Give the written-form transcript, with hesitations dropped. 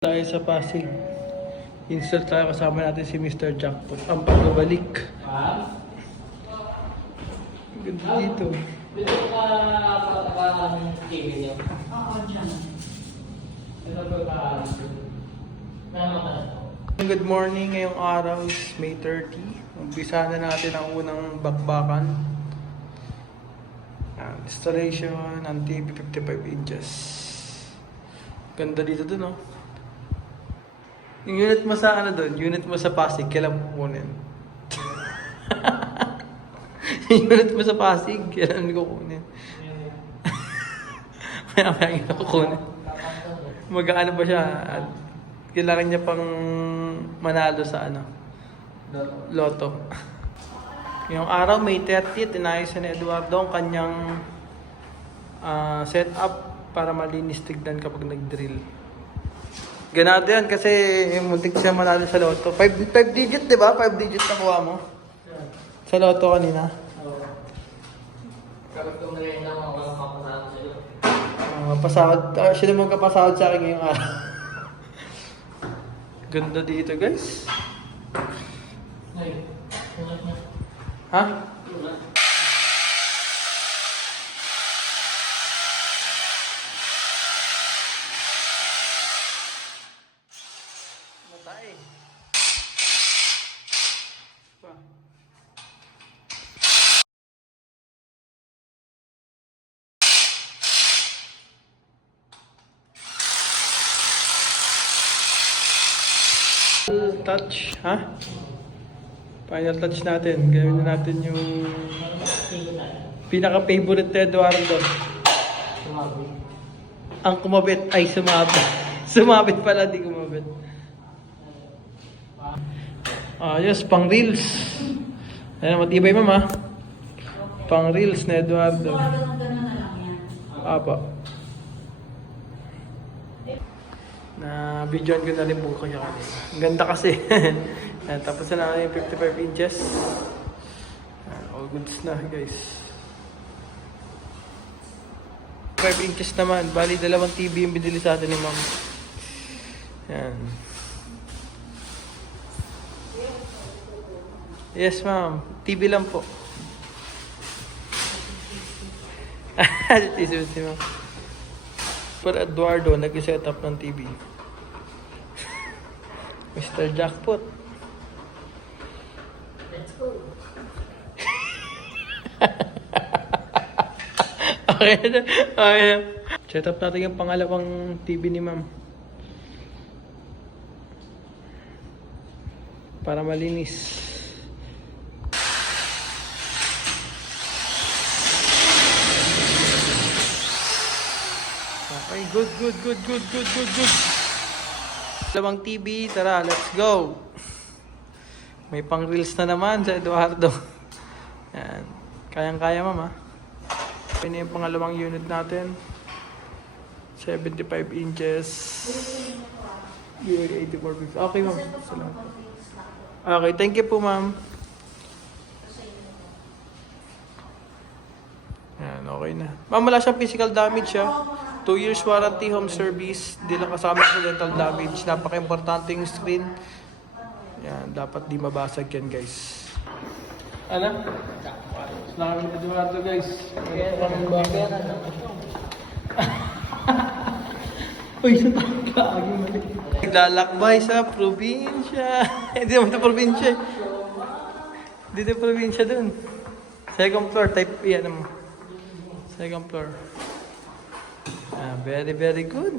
Tayo sa Pasig. Install tayo, kasama natin si Mr. Jackpot. Ang pagbabalik. Ganda dito. Dito ka patakan TV niyo? Oo, dyan. Ito ba Good morning. Ngayong araw is May 30. Umpisa na natin ang unang bakbakan. Installation ng TV 55 inches. Ganda dito dun, no? Yung unit mo sa ano doon, unit mo sa Pasig, kailan mo kukunin? Yung unit mo sa Pasig, kailan mo kukunin? Maya yung kukunin. Mag-ano ba siya? At kailangan niya pang manalo sa ano? Lotto. Yung araw, May 30, tinayos ni Eduardo ang kanyang setup para malinis tignan kapag nag-drill. Ganado yan kasi muntik siya manalo sa lotto. 5 digit, di ba? 5 digit na kuha mo. Sa lotto kanina. Oo. Kapag tumayin lang ako, mapapasahod sa'yo. Pasahod. Siya naman kapasahod sa akin ngayong araw. Ganda dito, guys. Ngayon, tungat na. Ha? Tungat. Matay. Pa. Touch, ha? Final touch natin. Gawin na natin yung pinaka-favorite ni Eduardo. Tumabi. Ang kumabit ay sumabit. Sumabit pala, di kumabit. Yes, pang reels. Ayan, matibay mama. Pang reels na Eduardo. Ganun na lang yan. Apa. Na videoan ko na rin buko kaya kanina. Ang ganda kasi. Ayan, tapos na natin yung 55 inches. Ayan, all goods na guys. 5 inches naman. Bali, 2 TV yung binili sa atin ni ma'am. Ayan. Yes ma'am. TV lang po. TV si ma'am. For Eduardo, nag-set up ng TV. Mr. Jackpot. Let's go. Okay na. Okay na. Set up natin yung pangalawang TV ni ma'am. Para malinis. Okay, good. Dalawang TV, tara, let's go. May pang reels na naman sa Eduardo. Yan. Kayang-kaya mama. Ito na yung pangalawang unit natin. 75 inches. 84 Okay ma'am. Salamat. Okay, thank you po ma'am. Yan, okay na. Ma'am, wala siyang physical damage siya. 2 years warranty, home service. Di lang kasama sa dental damage. Napaka-importante yung screen. Yan, dapat di mabasag yan guys. Ano? Salamat na Eduardo guys. Uy, sa tangka. Naglalakbay sa probinsya. Hindi naman ito probinsya. Dito probinsya dun. Second floor, type yan mo. Second floor. Very good.